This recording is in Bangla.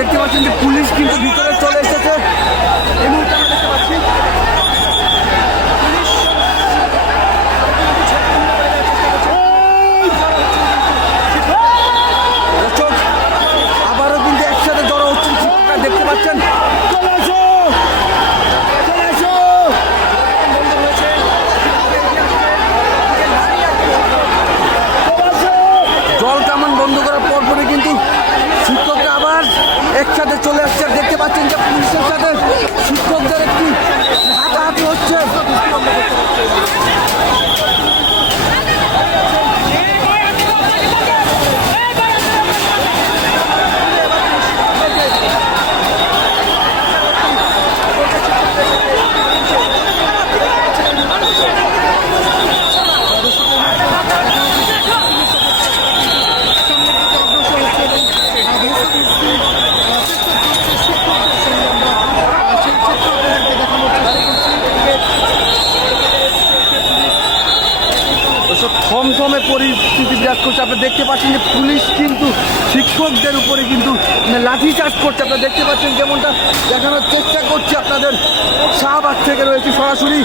দেখতে পাচ্ছেন যে পুলিশ কিন্তু ভিতরে চলে এসেছে। থমথমে পরিস্থিতি বিরাজ করছে। আপনারা দেখতে পাচ্ছেন যে পুলিশ কিন্তু শিক্ষকদের উপরে কিন্তু লাঠি চার্জ করছে। আপনারা দেখতে পাচ্ছেন যেমনটা দেখানোর চেষ্টা করছে আপনাদের। শাহবাগ থেকে রয়েছে সরাসরি।